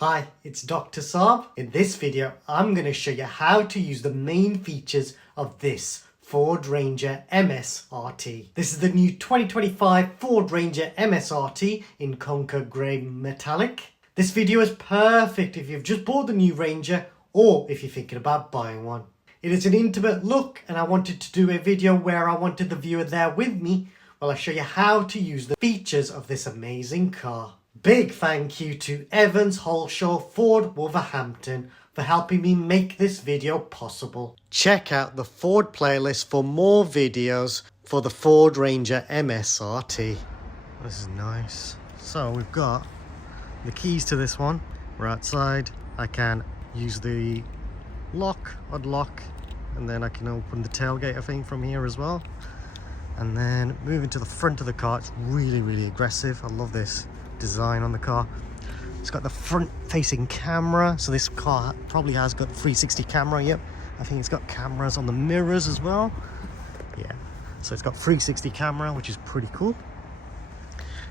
Hi, it's Dr. Saab. In this video, I'm going to show you how to use the main features of this Ford Ranger MS RT. This is the new 2025 Ford Ranger MS RT in Conquer Grey Metallic. This video is perfect if you've just bought the new Ranger or if you're thinking about buying one. It is an intimate look and I wanted to do a video where I wanted the viewer there with me while I show you how to use the features of this amazing car. Big thank you to Evans Holshaw Ford Wolverhampton for helping me make this video possible. Check out the Ford playlist for more videos for the Ford Ranger MS RT. This is nice. So we've got the keys to this one. We're outside. I can use the unlock, and then I can open the tailgate I think from here as well. And then moving to the front of the car, it's really aggressive. I love this design on the car. It's got the front facing camera, so this car probably has got 360 camera. Yep, I think it's got cameras on the mirrors as well. Yeah, so it's got 360 camera, which is pretty cool.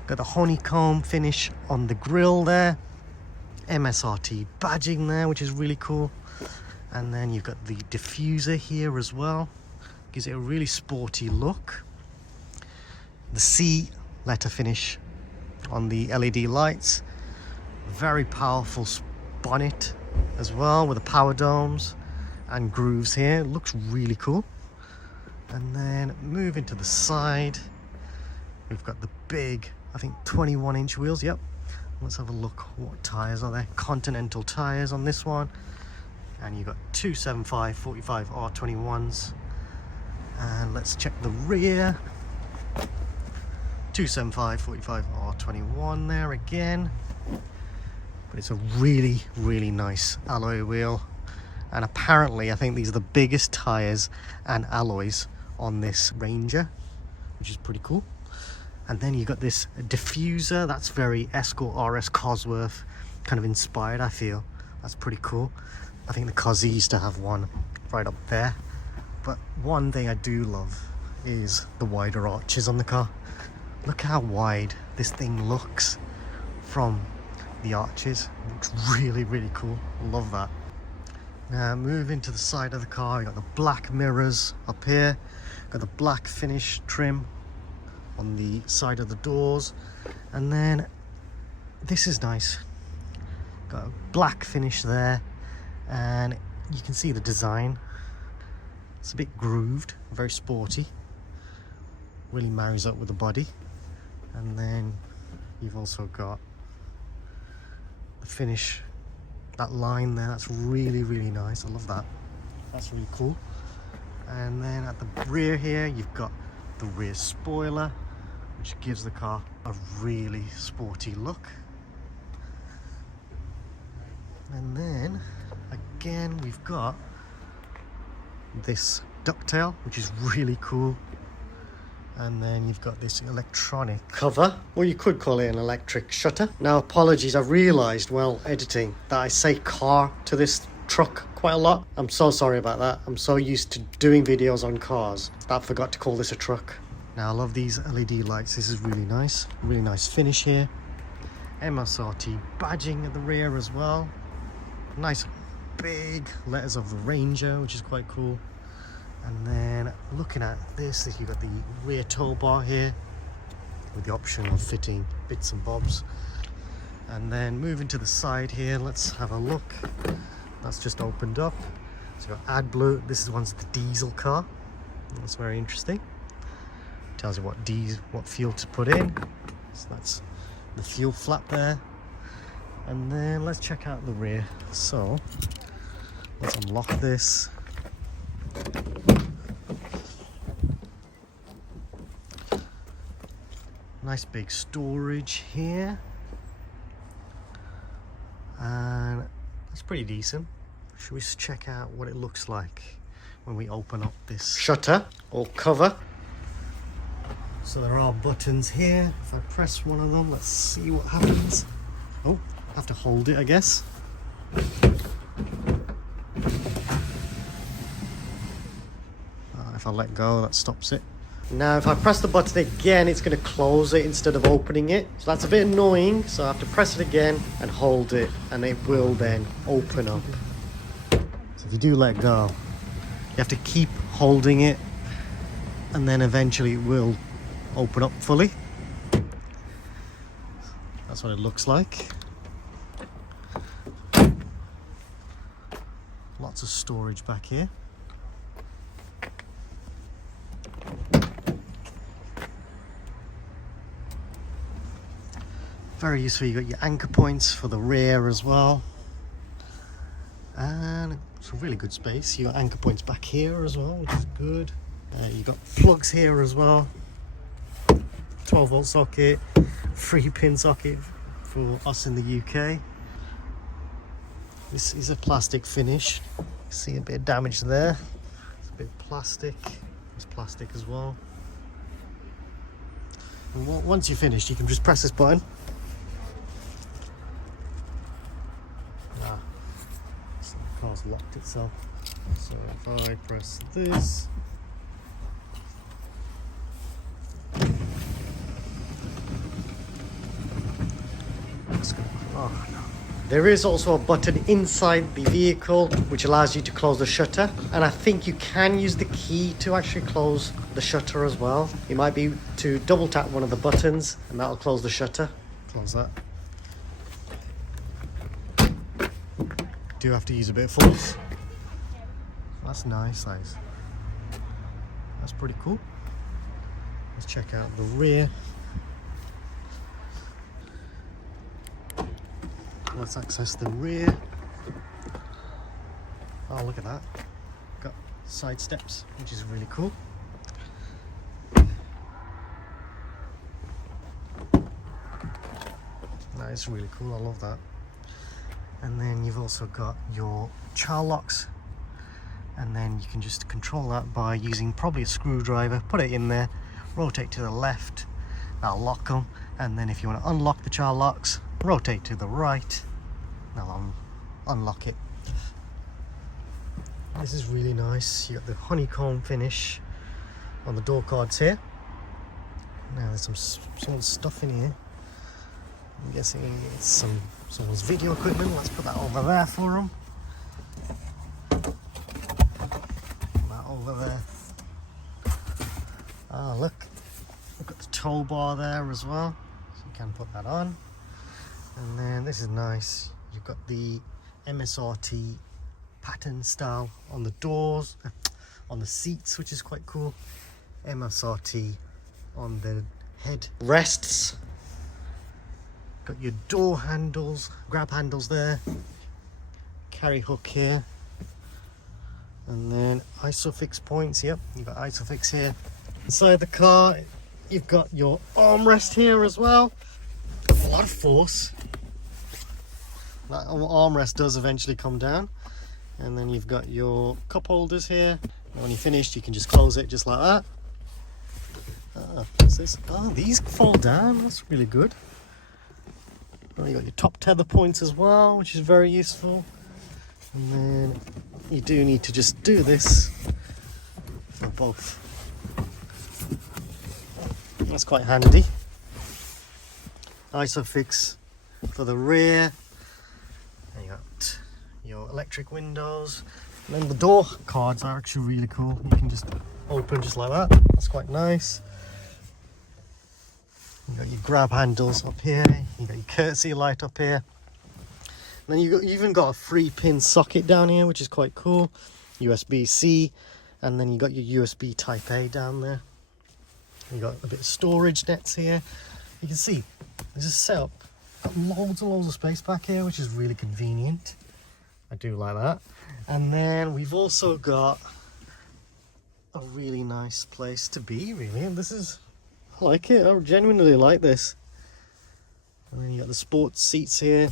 Got the honeycomb finish on the grille there, MSRT badging there, which is really cool. And then you've got the diffuser here as well, gives it a really sporty look. The C letter finish on the LED lights, very powerful bonnet as well with the power domes and grooves here. It looks really cool. And then moving to the side, we've got the big, I think 21-inch wheels. Yep, let's have a look. What tires are there? Continental tires on this one, and you've got 275 45 R21s. And let's check the rear. 275 45 R21 there again, but it's a really nice alloy wheel, and apparently I think these are the biggest tires and alloys on this Ranger, which is pretty cool. And then you got this diffuser that's very Escort RS Cosworth kind of inspired. I feel that's pretty cool. I think the Cosy used to have one right up there. But one thing I do love is the wider arches on the car. Look how wide this thing looks from the arches. It looks really cool. Love that. Now moving to the side of the car, you got the black mirrors up here. Got the black finish trim on the side of the doors. And then this is nice. Got a black finish there. And you can see the design. It's a bit grooved, very sporty. Really marries up with the body. And then you've also got the finish, that line there, that's really nice. I love that. That's really cool. And then at the rear here, you've got the rear spoiler, which gives the car a really sporty look. And then again, we've got this ducktail, which is really cool. And then you've got this electronic cover, or you could call it an electric shutter. Now apologies, I've realized while editing that I say car to this truck quite a lot. I'm so sorry about that. I'm so used to doing videos on cars that I forgot to call this a truck. Now I love these LED lights. This is really nice finish here. MSRT badging at the rear as well. Nice big letters of the Ranger, which is quite cool. And then looking at this, you've got the rear tow bar here with the option of fitting bits and bobs. And then moving to the side here, let's have a look. That's just opened up. So you've got AdBlue. This is one's the diesel car. That's very interesting. Tells you what fuel to put in. So that's the fuel flap there. And then let's check out the rear. So let's unlock this. Nice big storage here, and that's pretty decent. Should we check out what it looks like when we open up this shutter or cover? So there are buttons here. If I press one of them, let's see what happens. Oh, I have to hold it, I guess. If I let go, that stops it. Now if I press the button again, it's going to close it instead of opening it. So that's a bit annoying. So I have to press it again and hold it, and it will then open up. So if you do let go, you have to keep holding it, and then eventually it will open up fully. That's what it looks like. Lots of storage back here. Very useful. You got your anchor points for the rear as well, and it's a really good space. You got anchor points back here as well, which is good. You got plugs here as well. 12-volt socket, 3-pin socket for us in the UK. This is a plastic finish. You see a bit of damage there. It's a bit of plastic. It's plastic as well. And once you're finished, you can just press this button. The car's locked itself. So if I press this, oh no. There is also a button inside the vehicle which allows you to close the shutter, and I think you can use the key to actually close the shutter as well. It might be to double tap one of the buttons and that'll close the shutter. Close that. Do have to use a bit of force. That's nice. That's pretty cool. Let's check out the rear. Let's access the rear. Oh, look at that. Got side steps, which is really cool. That is really cool. I love that. And then you've also got your child locks, and then you can just control that by using probably a screwdriver. Put it in there, rotate to the left, that'll lock them. And then if you want to unlock the child locks, rotate to the right, that'll unlock it. This is really nice. You got the honeycomb finish on the door cards here. Now there's some stuff in here. I'm guessing it's someone's video equipment. Let's put that over there for them. Put that over there. Ah, look. We've got the tow bar there as well, so you can put that on. And then this is nice. You've got the MSRT pattern style on the doors, on the seats, which is quite cool. MSRT on the head rests. Got your door handles, grab handles there, carry hook here, and then isofix points. Yep, you've got isofix here. Inside the car, you've got your armrest here as well. A lot of force. That armrest does eventually come down, and then you've got your cup holders here. And when you're finished, you can just close it just like that. What's this? Oh, these fall down. That's really good. Oh, you got your top tether points as well, which is very useful. And then you do need to just do this for both. That's quite handy. Isofix for the rear. And you got your electric windows. And then the door cards are actually really cool. You can just open just like that. That's quite nice. You got your grab handles up here. You got your courtesy light up here. And then you even got a 3-pin socket down here, which is quite cool. USB-C, and then you got your USB Type A down there. You got a bit of storage nets here. You can see there's a setup. Got loads and loads of space back here, which is really convenient. I do like that. And then we've also got a really nice place to be, really. And this is, I like it. I genuinely like this. And then you got the sports seats here.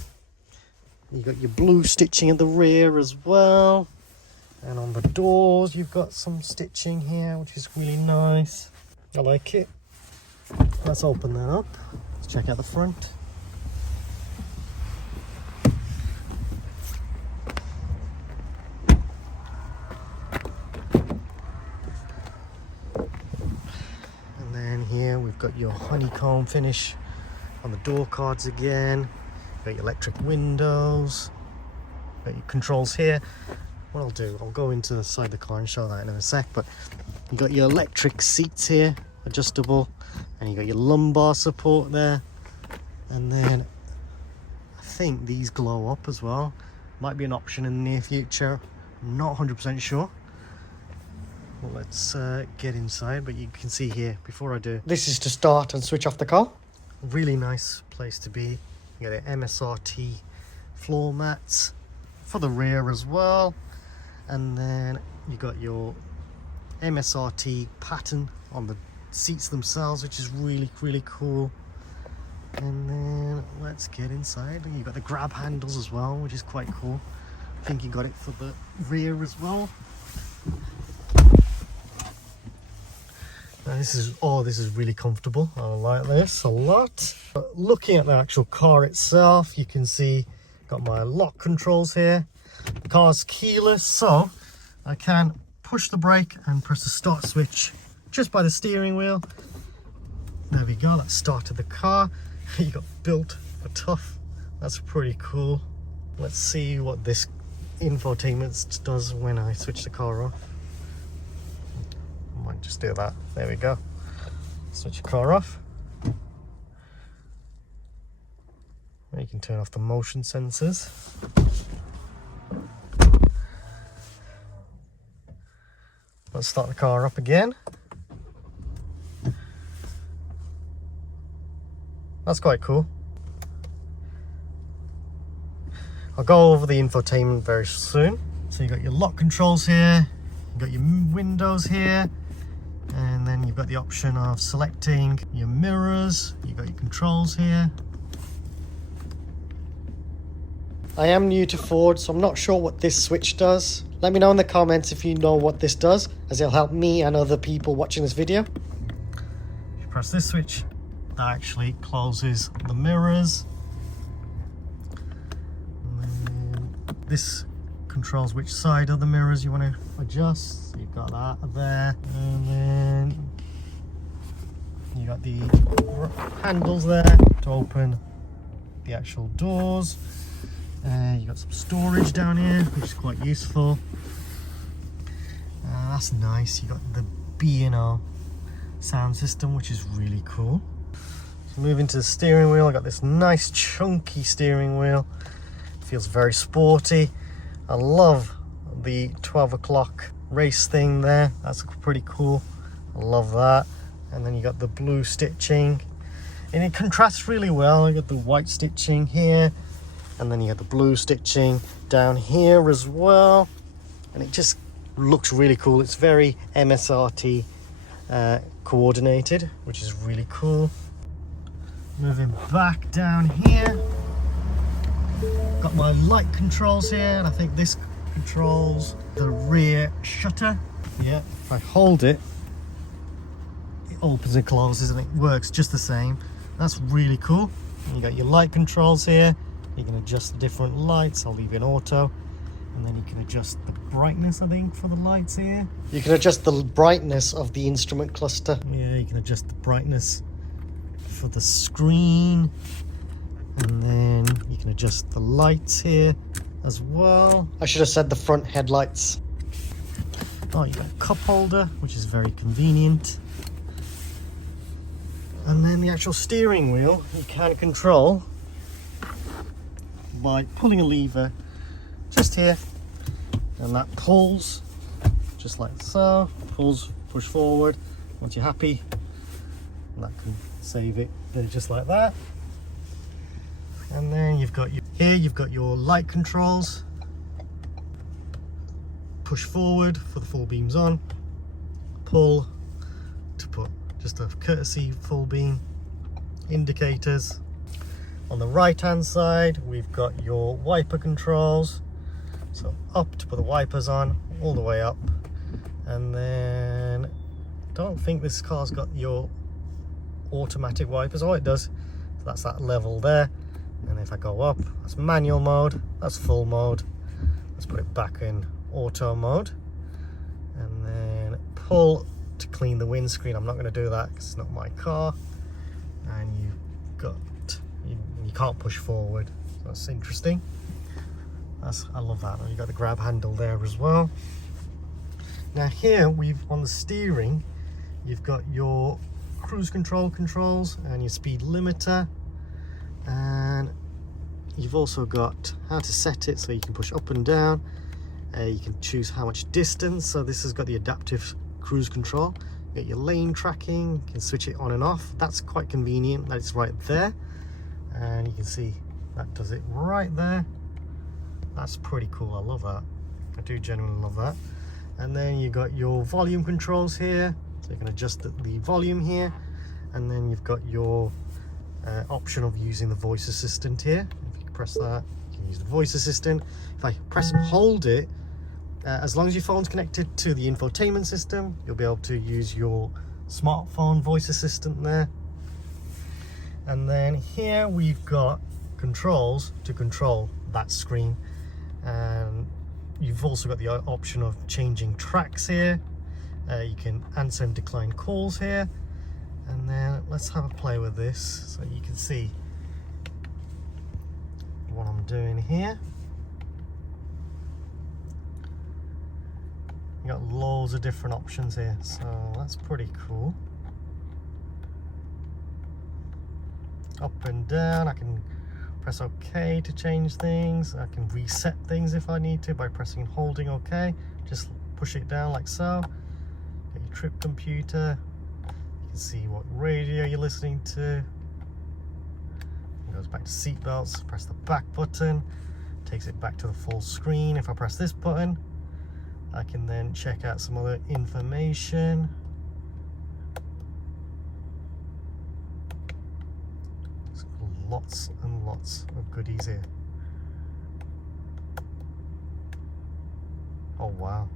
You got your blue stitching at the rear as well. And on the doors, you've got some stitching here, which is really nice. I like it. Let's open that up. Let's check out the front. You've got your honeycomb finish on the door cards again. You've got your electric windows. You've got your controls here. What I'll do, I'll go into the side of the car and show that in a sec, but you've got your electric seats here, adjustable, and you've got your lumbar support there. And then I think these glow up as well. Might be an option in the near future. I'm not 100% sure. Well, let's get inside, but you can see here, before I do, this is to start and switch off the car. Really nice place to be. You got the MSRT floor mats for the rear as well. And then you got your MSRT pattern on the seats themselves, which is really, really cool. And then let's get inside. You've got the grab handles as well, which is quite cool. I think you got it for the rear as well. Now this is really comfortable. I like this a lot. But looking at the actual car itself, you can see got my lock controls here. The car's keyless, so I can push the brake and press the start switch just by the steering wheel. There we go, that started the car. You got built for tough. That's pretty cool. Let's see what this infotainment does when I switch the car off. I might just do that. There we go. Switch the car off. You can turn off the motion sensors. Let's start the car up again. That's quite cool. I'll go over the infotainment very soon. So you got your lock controls here, you've got your windows here, and then you've got the option of selecting your mirrors. You've got your controls here. I am new to Ford, so I'm not sure what this switch does. Let me know in the comments if you know what this does, as it'll help me and other people watching this video. If you press this switch, that actually closes the mirrors. And then this controls which side of the mirrors you want to adjust. So you've got that there. And then you got the handles there to open the actual doors. You got some storage down here, which is quite useful. That's nice. You got the B&O sound system, which is really cool. So moving to the steering wheel, I got this nice chunky steering wheel. Feels very sporty. I love the 12 o'clock race thing there. That's pretty cool. I love that. And then you got the blue stitching, and it contrasts really well. You got the white stitching here, and then you got the blue stitching down here as well, and it just looks really cool. It's very MSRT coordinated, which is really cool. Moving back down here, got my light controls here, and I think this controls the rear shutter. Yeah, if I hold it, it opens and closes, and it works just the same. That's really cool. And you got your light controls here. You can adjust the different lights. I'll leave it in auto, and then you can adjust the brightness, I think, for the lights here. You can adjust the brightness of the instrument cluster. Yeah, you can adjust the brightness for the screen, and then you can adjust the lights here as well. I should have said the front headlights. Oh, you got a cup holder, which is very convenient. And then the actual steering wheel you can control by pulling a lever just here, and that pulls just like so. Pulls, push forward once you're happy, and that can save it there just like that. And then you've got your light controls. Push forward for the full beams on, pull to put just a courtesy full beam, indicators. On the right hand side, we've got your wiper controls. So up to put the wipers on, all the way up. And then I don't think this car's got your automatic wipers. Oh, it does. So that's that level there. And if I go up, that's manual mode, that's full mode. Let's put it back in auto mode. And then pull to clean the windscreen. I'm not going to do that because it's not my car. and you've got, you can't push forward. So that's interesting. I love that. You've got the grab handle there as well. Now here on the steering, you've got your cruise control controls and your speed limiter, and you've also got how to set it, so you can push up and down. You can choose how much distance, so this has got the adaptive cruise control. You got your lane tracking, you can switch it on and off. That's quite convenient that it's right there, and you can see that does it right there. That's pretty cool. I love that. I do genuinely love that. And then you got your volume controls here, so you can adjust the volume here, and then you've got your option of using the voice assistant here. If you press that, you can use the voice assistant. If I press and hold it, as long as your phone's connected to the infotainment system, you'll be able to use your smartphone voice assistant there. And then here we've got controls to control that screen, and you've also got the option of changing tracks here. You can answer and decline calls here. And then let's have a play with this so you can see what I'm doing here. You got loads of different options here, so that's pretty cool. Up and down, I can press OK to change things. I can reset things if I need to by pressing and holding OK. Just push it down like so. Get your trip computer. You can see what radio you're listening to. It goes back to seat belts. Press the back button, takes it back to the full screen. If I press this button, I can then check out some other information. There's lots and lots of goodies here. Oh wow.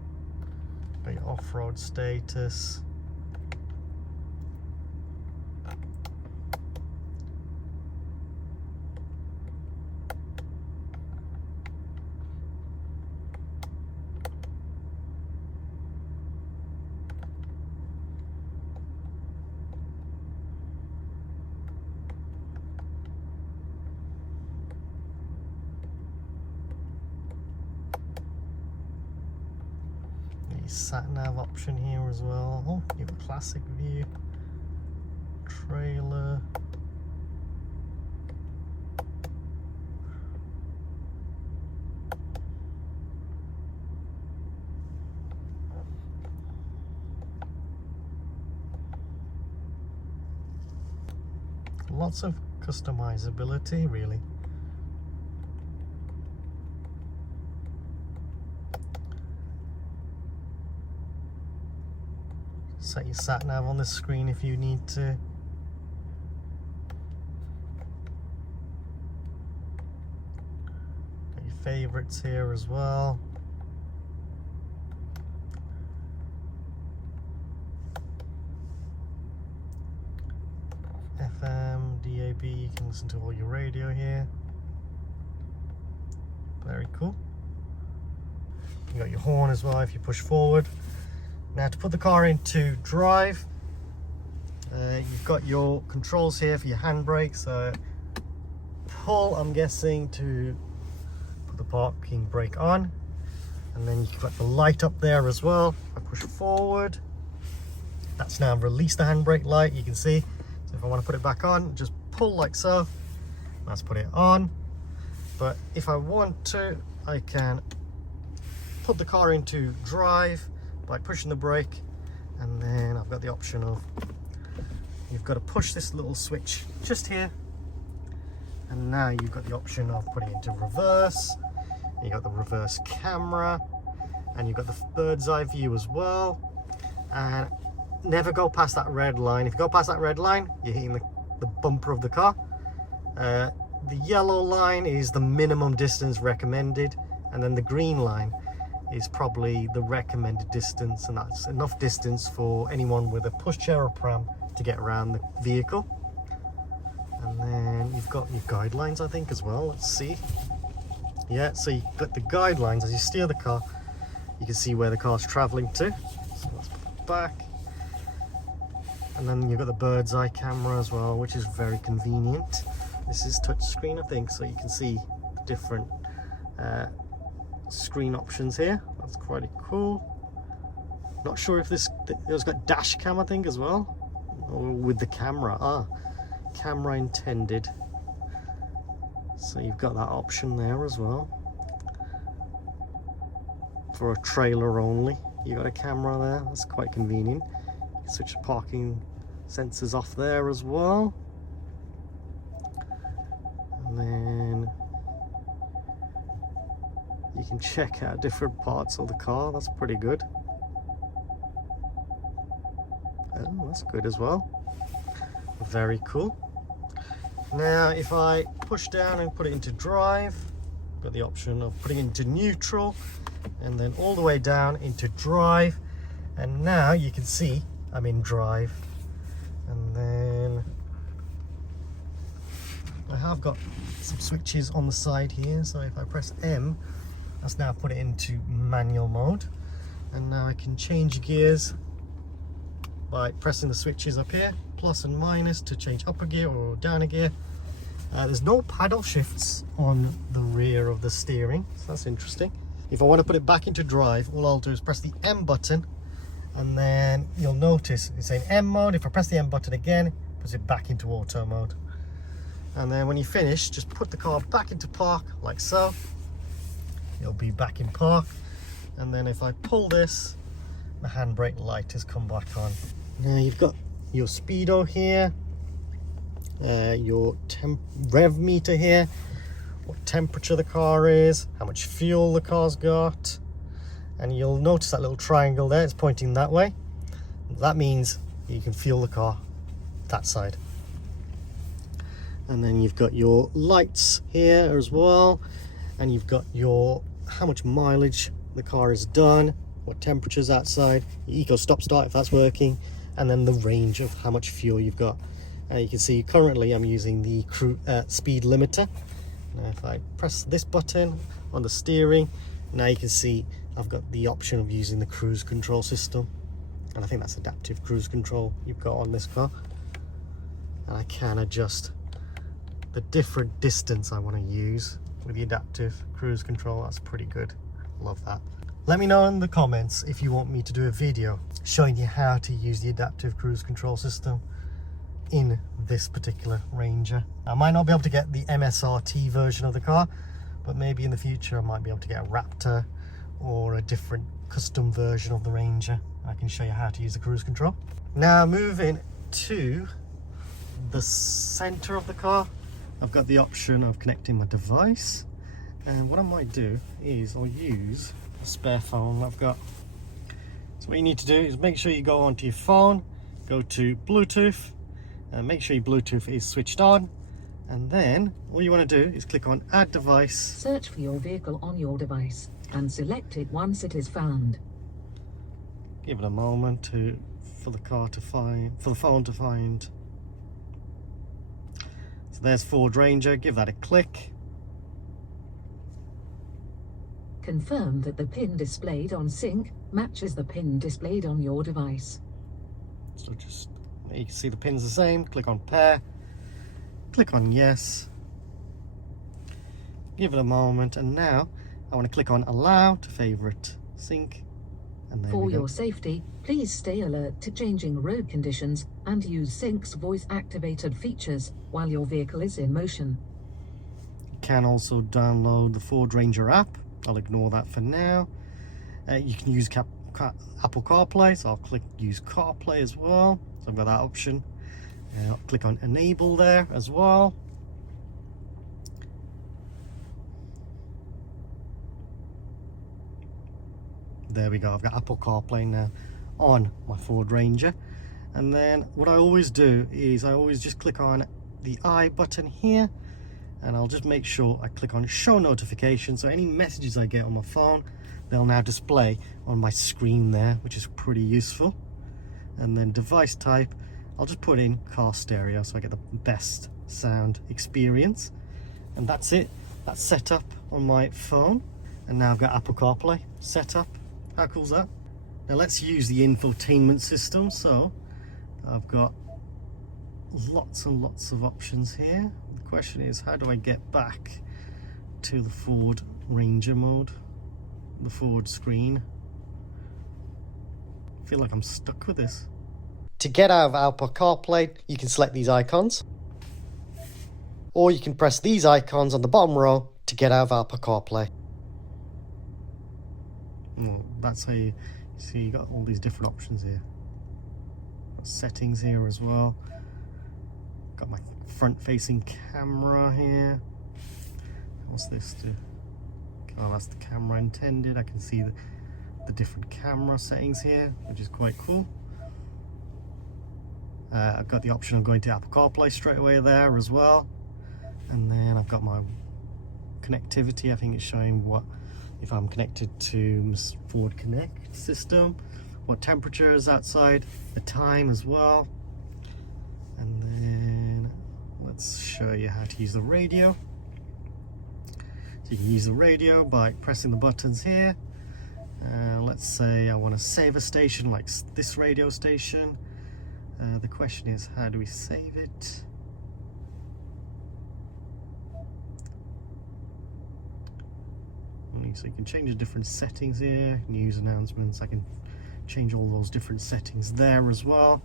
Got your off-road status. Satnav option here as well. Oh, you have a classic view, trailer. Lots of customizability, really. Set your sat nav on the screen if you need to. Got your favorites here as well. FM, DAB, you can listen to all your radio here. Very cool. You got your horn as well if you push forward. Now to put the car into drive, you've got your controls here for your handbrake. So pull, I'm guessing, to put the parking brake on, and then you've got the light up there as well. If I push forward, that's now released the handbrake light, you can see. So if I want to put it back on, just pull like so. Let's put it on. But if I want to, I can put the car into drive by pushing the brake, and then I've got the option of, you've got to push this little switch just here, and now you've got the option of putting it into reverse. You've got the reverse camera, and you've got the bird's eye view as well. And never go past that red line. If you go past that red line, you're hitting the bumper of the car. The yellow line is the minimum distance recommended, and then the green line is probably the recommended distance, and that's enough distance for anyone with a pushchair or pram to get around the vehicle. And then you've got your guidelines, I think, as well. Let's see. Yeah, so you've got the guidelines. As you steer the car, you can see where the car's traveling to. So let's put it back. And then you've got the bird's eye camera as well, which is very convenient. This is touch screen, I think, so you can see the different screen options here. That's quite cool. Not sure if it's got dash cam, I think, as well, or with the camera. Camera intended. So you've got that option there as well. For a trailer only, you got a camera there. That's quite convenient. You can switch parking sensors off there as well. And then you can check out different parts of the car. That's pretty good. Oh, that's good as well. Very cool. Now if I push down and put it into drive, got the option of putting it into neutral and then all the way down into drive, and now you can see I'm in drive. And then I have got some switches on the side here, so if I press M, that's now put it into manual mode. And now I can change gears by pressing the switches up here, plus and minus to change up a gear or down a gear. There's no paddle shifts on the rear of the steering, so that's interesting. If I want to put it back into drive, all I'll do is press the M button, and then you'll notice it's saying M mode. If I press the M button again, it puts it back into auto mode. And then when you finish, just put the car back into park, like so. It'll be back in park. And then if I pull this, the handbrake light has come back on. Now you've got your speedo here, your rev meter here, what temperature the car is, how much fuel the car's got, and you'll notice that little triangle there, it's pointing that way. That means you can fuel the car that side. And then you've got your lights here as well, and you've got your how much mileage the car has done, what temperature's outside, your eco stop start if that's working, and then the range of how much fuel you've got. You can see currently I'm using the speed limiter. Now if I press this button on the steering, now you can see I've got the option of using the cruise control system, and I think that's adaptive cruise control you've got on this car. And I can adjust the different distance I want to use with the adaptive cruise control. That's pretty good. Love that. Let me know in the comments if you want me to do a video showing you how to use the adaptive cruise control system in this particular Ranger. I might not be able to get the MSRT version of the car, but maybe in the future I might be able to get a Raptor or a different custom version of the Ranger. I can show you how to use the cruise control. Now moving to the center of the car, I've got the option of connecting my device, and what I might do is I'll use a spare phone I've got. So what you need to do is make sure you go onto your phone, go to Bluetooth, and make sure your Bluetooth is switched on, and then all you want to do is click on add device. Search for your vehicle on your device and select it once it is found. Give it a moment for the phone to find. So there's Ford Ranger. Give that a click. Confirm that the pin displayed on sync matches the pin displayed on your device. So just, you can see the pin's the same. Click on pair. Click on yes. Give it a moment, and now I want to click on allow to favorite sync. And there For we go. your safety, please stay alert to changing road conditions and use Sync's voice-activated features while your vehicle is in motion. You can also download the Ford Ranger app. I'll ignore that for now. You can use Apple CarPlay, so I'll click use CarPlay as well. So I've got that option. I'll click on enable there as well. There we go, I've got Apple CarPlay now on my Ford Ranger. And then what I always do is I always just click on the I button here, and I'll just make sure I click on show notifications, so any messages I get on my phone, they'll now display on my screen there, which is pretty useful. And then device type, I'll just put in car stereo so I get the best sound experience. And that's it, that's set up on my phone. And now I've got Apple CarPlay set up. How cool is that? Now let's use the infotainment system. So I've got lots and lots of options here. The question is, how do I get back to the Ford Ranger mode, the Ford screen? I feel like I'm stuck with this. To get out of Apple CarPlay, you can select these icons, or you can press these icons on the bottom row to get out of Apple CarPlay. Well, that's how you see you got all these different options here. Got settings here as well. Got my front-facing camera here. What's this do? Oh, that's the camera intended. I can see the different camera settings here, which is quite cool. I've got the option of going to Apple CarPlay straight away there as well. And then I've got my connectivity. I think it's showing what if I'm connected to Ford Connect system, what temperature is outside, the time as well. And then let's show you how to use the radio. So you can use the radio by pressing the buttons here. Let's say I want to save a station like this radio station. The question is, how do we save it? So you can change the different settings here, news announcements. I can change all those different settings there as well.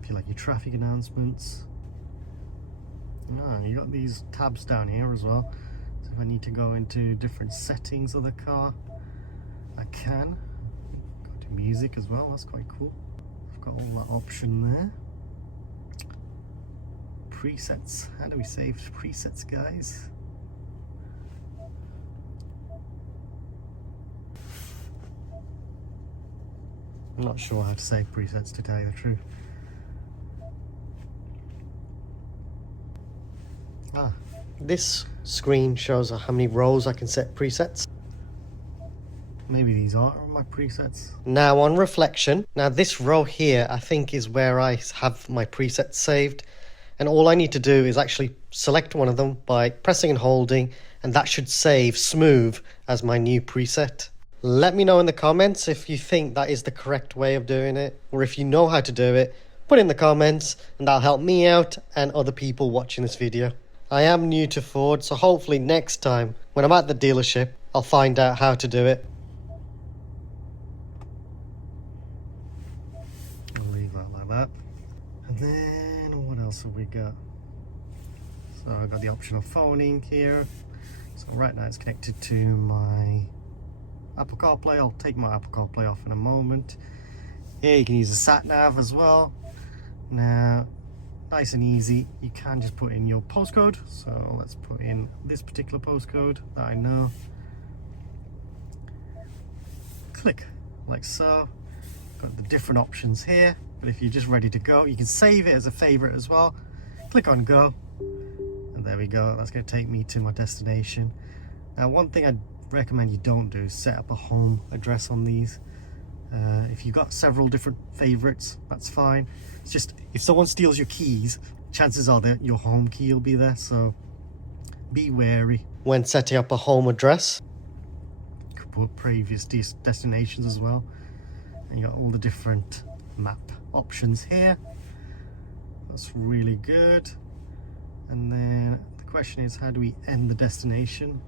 If you like your traffic announcements. You got these tabs down here as well. So if I need to go into different settings of the car, I can. Go to music as well, that's quite cool. I've got all that option there. Presets, how do we save presets, guys? I'm not sure how to save presets, to tell you the truth. This screen shows how many rows I can set presets. Maybe these are my presets. Now on reflection, now this row here I think is where I have my presets saved, and all I need to do is actually select one of them by pressing and holding, and that should save smooth as my new preset. Let me know in the comments if you think that is the correct way of doing it, or if you know how to do it, put in the comments and that'll help me out and other people watching this video. I am new to Ford, so hopefully next time when I'm at the dealership, I'll find out how to do it. I'll leave that like that. And then what else have we got? So I've got the option of phoning here. So right now it's connected to my Apple CarPlay. I'll take my Apple CarPlay off in a moment. Here you can use the Satnav as well. Now, nice and easy, you can just put in your postcode. So let's put in this particular postcode that I know. Click, like so. Got the different options here, but if you're just ready to go, you can save it as a favorite as well. Click on go, and there we go. That's going to take me to my destination. Now, one thing I'd recommend you don't do is set up a home address on these. If you've got several different favorites, that's fine. It's just if someone steals your keys, chances are that your home key will be there, so be wary when setting up a home address. You could put previous destinations as well, and you got all the different map options here. That's really good. And then the question is, how do we end the destination?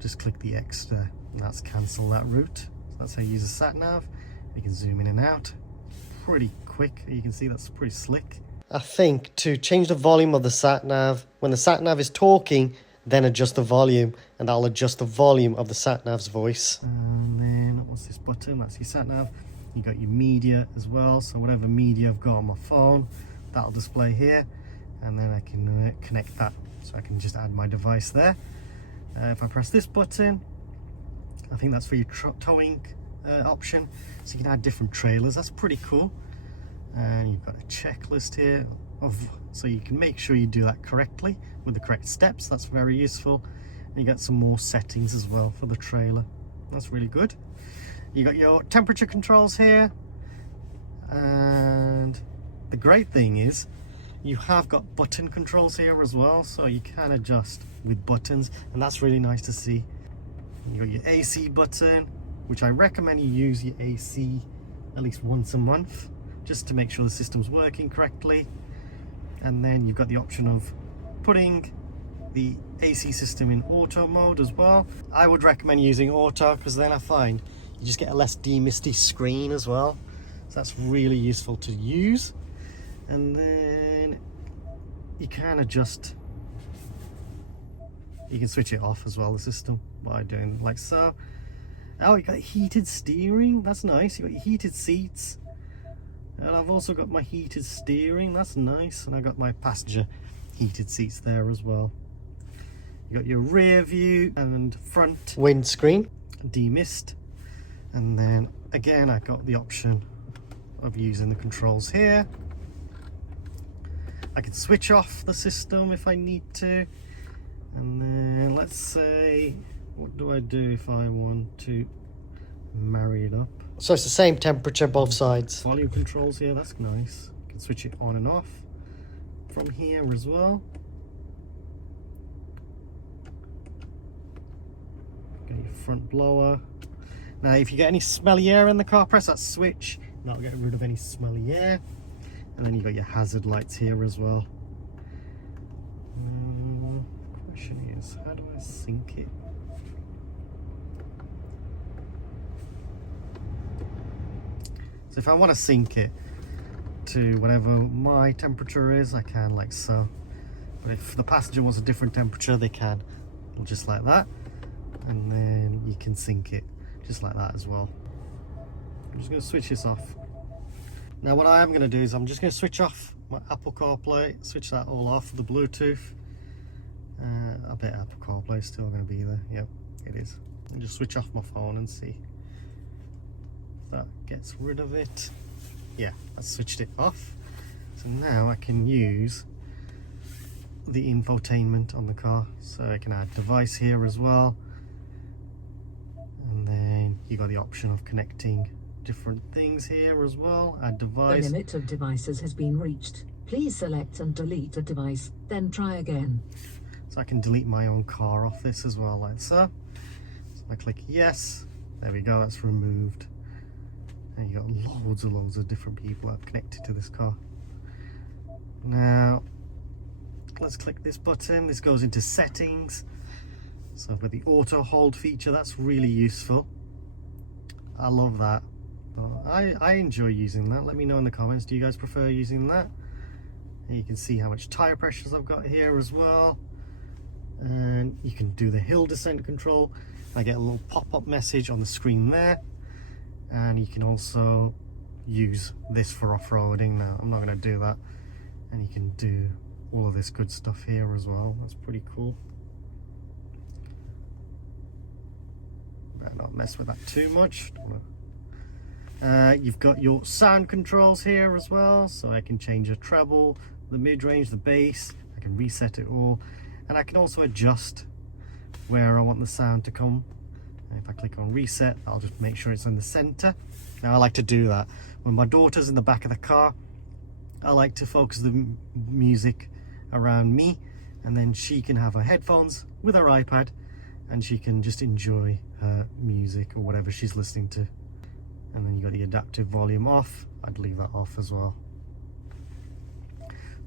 Just click the X there, and that's cancel that route. So that's how you use a sat nav. You can zoom in and out pretty quick. You can see that's pretty slick. I think to change the volume of the sat nav, when the sat nav is talking, then adjust the volume, and I'll adjust the volume of the sat nav's voice. And then what's this button? That's your sat nav. You got your media as well, so whatever media I've got on my phone, that'll display here, and then I can connect that, so I can just add my device there. If I press this button, I think that's for your towing option, so you can add different trailers. That's pretty cool. And you've got a checklist here so you can make sure you do that correctly with the correct steps. That's very useful. And you got some more settings as well for the trailer. That's really good. You got your temperature controls here, and the great thing is you have got button controls here as well, so you can adjust with buttons, and that's really nice to see. You got your AC button, which I recommend you use your AC at least once a month, just to make sure the system's working correctly. And then you've got the option of putting the AC system in auto mode as well. I would recommend using auto, because then I find you just get a less demisty screen as well. So that's really useful to use. And then you can adjust, you can switch it off as well, the system, by doing like so. Oh, you got heated steering, that's nice. You got your heated seats, and I've also got my heated steering, that's nice. And I got my passenger heated seats there as well. You got your rear view and front windscreen, demist. And then again, I got the option of using the controls here. I can switch off the system if I need to. And then let's say, what do I do if I want to marry it up? So it's the same temperature both sides. Volume controls here, that's nice. You can switch it on and off from here as well. Got your front blower. Now if you get any smelly air in the car, press that switch. That'll get rid of any smelly air. And then you've got your hazard lights here as well. Question is, how do I sync it? So if I want to sync it to whatever my temperature is, I can, like so. But if the passenger wants a different temperature, they can, just like that. And then you can sync it just like that as well. I'm just going to switch this off. Now what I am going to do is I'm just going to switch off my Apple CarPlay, switch that all off, the Bluetooth. I bet Apple CarPlay is still going to be there. Yep, it is. And just switch off my phone and see if that gets rid of it. Yeah, I switched it off. So now I can use the infotainment on the car. So I can add device here as well. And then you got the option of connecting different things here as well. Add device. The limit of devices has been reached. Please select and delete a device, then try again. So I can delete my own car off this as well, like so. So I click yes, there we go, that's removed. And you got loads and loads of different people that are connected to this car. Now, let's click this button. This goes into settings. So with the auto hold feature, that's really useful. I love that. I enjoy using that. Let me know in the comments, do you guys prefer using that? And you can see how much tire pressures I've got here as well. And you can do the hill descent control. I get a little pop-up message on the screen there. And you can also use this for off-roading. Now I'm not going to do that. And you can do all of this good stuff here as well. That's pretty cool. Better not mess with that too much. You've got your sound controls here as well, so I can change the treble, the mid-range, the bass. I can reset it all, and I can also adjust where I want the sound to come. And if I click on reset, I'll just make sure it's in the center. Now I like to do that when my daughter's in the back of the car. I like to focus the music around me, and then she can have her headphones with her iPad and she can just enjoy her music or whatever she's listening to. And then you got the adaptive volume off. I'd leave that off as well.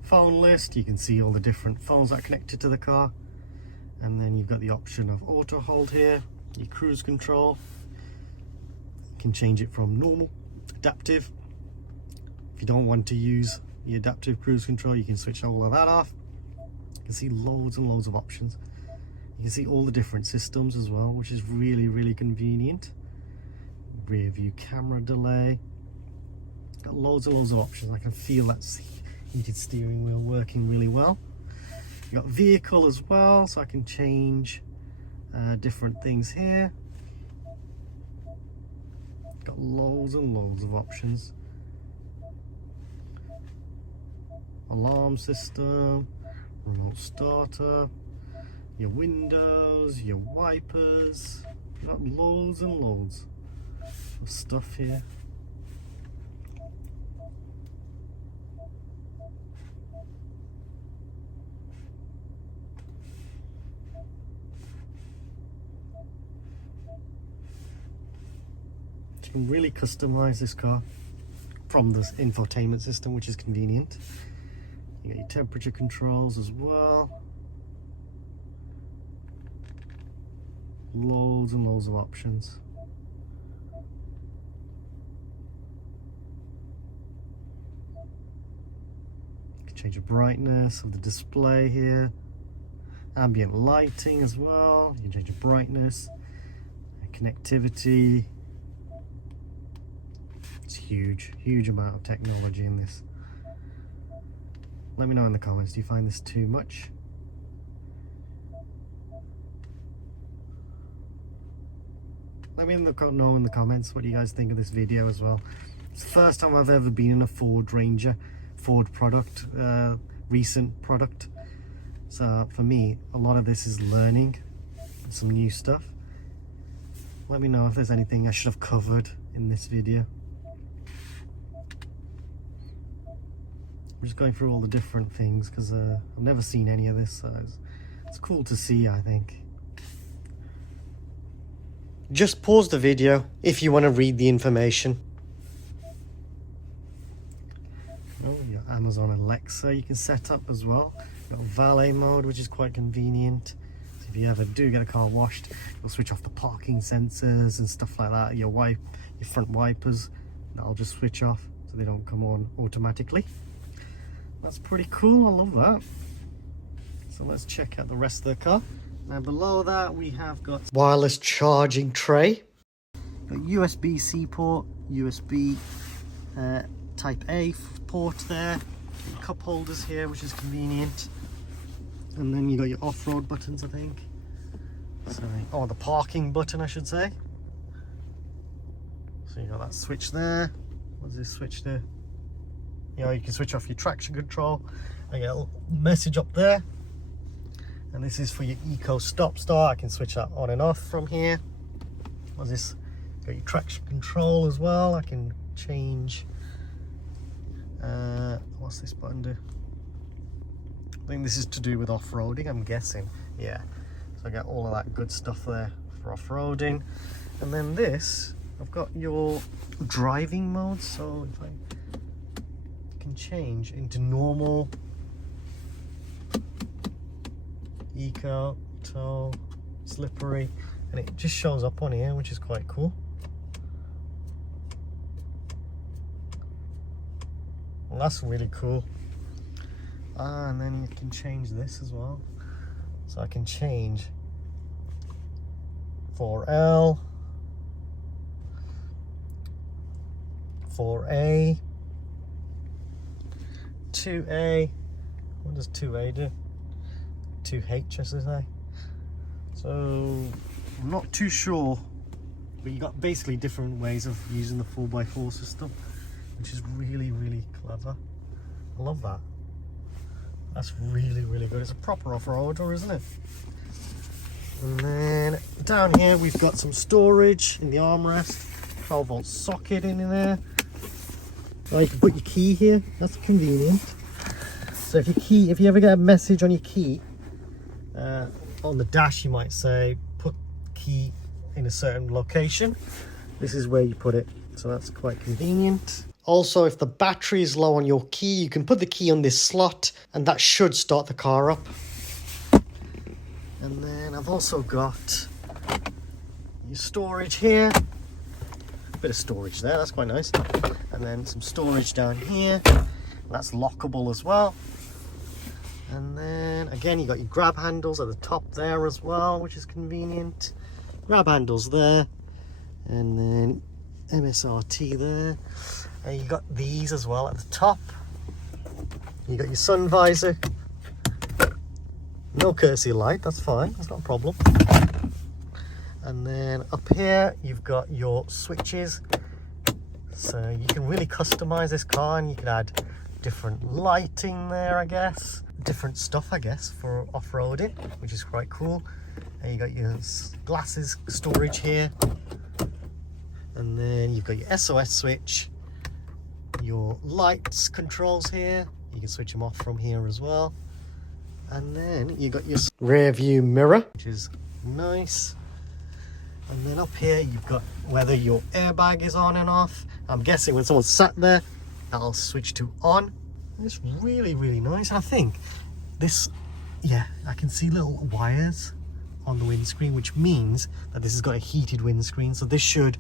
Phone list, you can see all the different phones that are connected to the car. And then you've got the option of auto hold here, your cruise control. You can change it from normal, adaptive. If you don't want to use the adaptive cruise control, you can switch all of that off. You can see loads and loads of options. You can see all the different systems as well, which is really, really convenient. Rear view camera delay. Got loads and loads of options. I can feel that heated steering wheel working really well. You got vehicle as well, so I can change different things here. Got loads and loads of options. Alarm system, remote starter, your windows, your wipers. You've got loads and loads of stuff here. You can really customize this car. from the infotainment system, which is convenient. You got your temperature controls as well. Loads and loads of options. You can change the brightness of the display here. Ambient lighting as well. You can change the brightness. Connectivity. It's huge amount of technology in this. Let me know in the comments, do you find this too much? Let me know in the comments what you guys think of this video as well. It's the first time I've ever been in a Ford Ranger, Ford product, recent product. So for me, a lot of this is learning some new stuff. Let me know if there's anything I should have covered in this video. I'm just going through all the different things because I've never seen any of this, so it's cool to see, I think. Just pause the video if you want to read the information. Oh, your Amazon Alexa you can set up as well. You've got valet mode, which is quite convenient. So if you ever do get a car washed, you'll switch off the parking sensors and stuff like that. Your front wipers, that'll just switch off so they don't come on automatically. That's pretty cool, I love that. So let's check out the rest of the car. Now below that we have got wireless charging tray. Got USB-C port, USB type A port there. Cup holders here, which is convenient. And then you got your off-road buttons, I think. Sorry. Oh, the parking button, I should say. So you got that switch there. What's this switch there? You know, you can switch off your traction control. I get a little message up there. And this is for your eco stop start. I can switch that on and off from here. What's this? Got your traction control as well. I can change. What's this button do? I think this is to do with off-roading, I'm guessing. Yeah. So I get all of that good stuff there for off-roading. And then this, I've got your driving mode. So if I can change into normal, eco, tow, slippery, and it just shows up on here, which is quite cool. Well, that's really cool. And then you can change this as well. So I can change 4L, 4A, 2A. What does 2A do? 2H, I should say. So I'm not too sure, but you got basically different ways of using the 4x4 system, which is really clever. I love that. That's really good. It's a proper off-roader, isn't it? And then down here we've got some storage in the armrest, 12-volt socket in there. Oh, you can put your key here. That's convenient. So if you ever get a message on your key, on the dash, you might say put key in a certain location. This is where you put it, so that's quite convenient. Also, if the battery is low on your key, you can put the key on this slot and that should start the car up. And then I've also got your storage here. A bit of storage there, that's quite nice. And then some storage down here. That's lockable as well. And then again, you got your grab handles at the top there as well, which is convenient. Grab handles there. And then MSRT there. And you got these as well at the top. You got your sun visor. No courtesy light, that's fine, that's not a problem. And then up here you've got your switches. So you can really customize this car and you can add different lighting there, I guess. Different stuff, I guess, for off-roading, which is quite cool. And you got your glasses storage here. And then you've got your SOS switch. Your lights controls here, you can switch them off from here as well. And then you got your rear view mirror, which is nice. And then up here you've got whether your airbag is on and off. I'm guessing when someone's sat there, That'll switch to on. It's really, really nice. I think this, yeah, I can see little wires on the windscreen, which means that this has got a heated windscreen. So this should,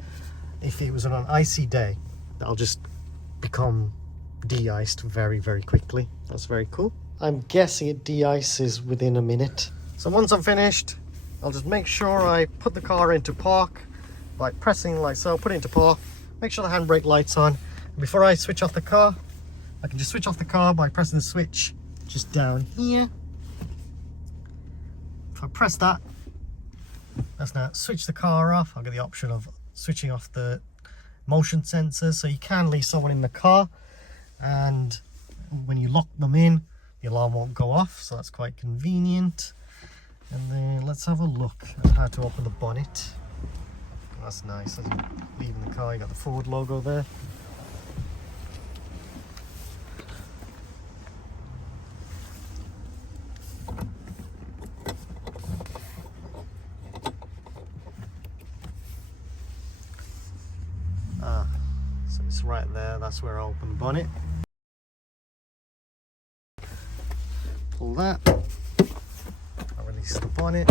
if it was on an icy day, that'll just become de-iced very, very quickly. That's very cool. I'm guessing it de-ices within a minute. So once I'm finished, I'll just make sure I put the car into park by pressing like so, put it into park, make sure the handbrake light's on. And before I switch off the car, I can just switch off the car by pressing the switch just down here. If I press that, that's now switch the car off. I'll get the option of switching off the motion sensors, so you can leave someone in the car, and when you lock them in, the alarm won't go off, so that's quite convenient. And then let's have a look at how to open the bonnet. That's nice. As you're leaving the car, you got the Ford logo there. So it's right there. That's where I open the bonnet. Pull that. I release the bonnet.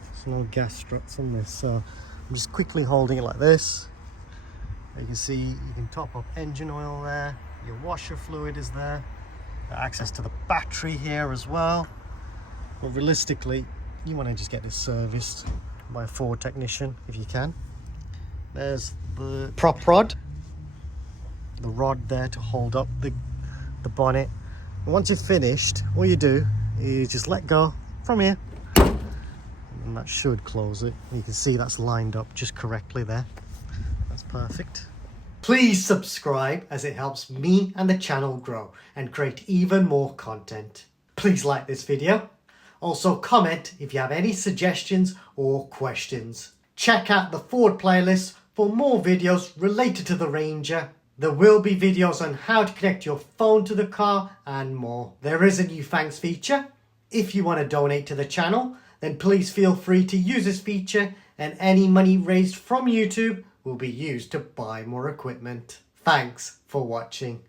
There's no gas struts on this, so I'm just quickly holding it like this. You can see you can top up engine oil there. Your washer fluid is there. Got access to the battery here as well. But realistically, you want to just get this serviced by a Ford technician if you can. There's the prop rod, the rod there to hold up the bonnet. And once you're finished, all you do is just let go from here, and that should close it. You can see that's lined up just correctly there. That's perfect. Please subscribe, as it helps me and the channel grow and create even more content. Please like this video. Also comment if you have any suggestions or questions. Check out the Ford playlist for more videos related to the Ranger. There will be videos on how to connect your phone to the car and more. There is a new thanks feature. If you want to donate to the channel, then please feel free to use this feature, and any money raised from YouTube will be used to buy more equipment. Thanks for watching.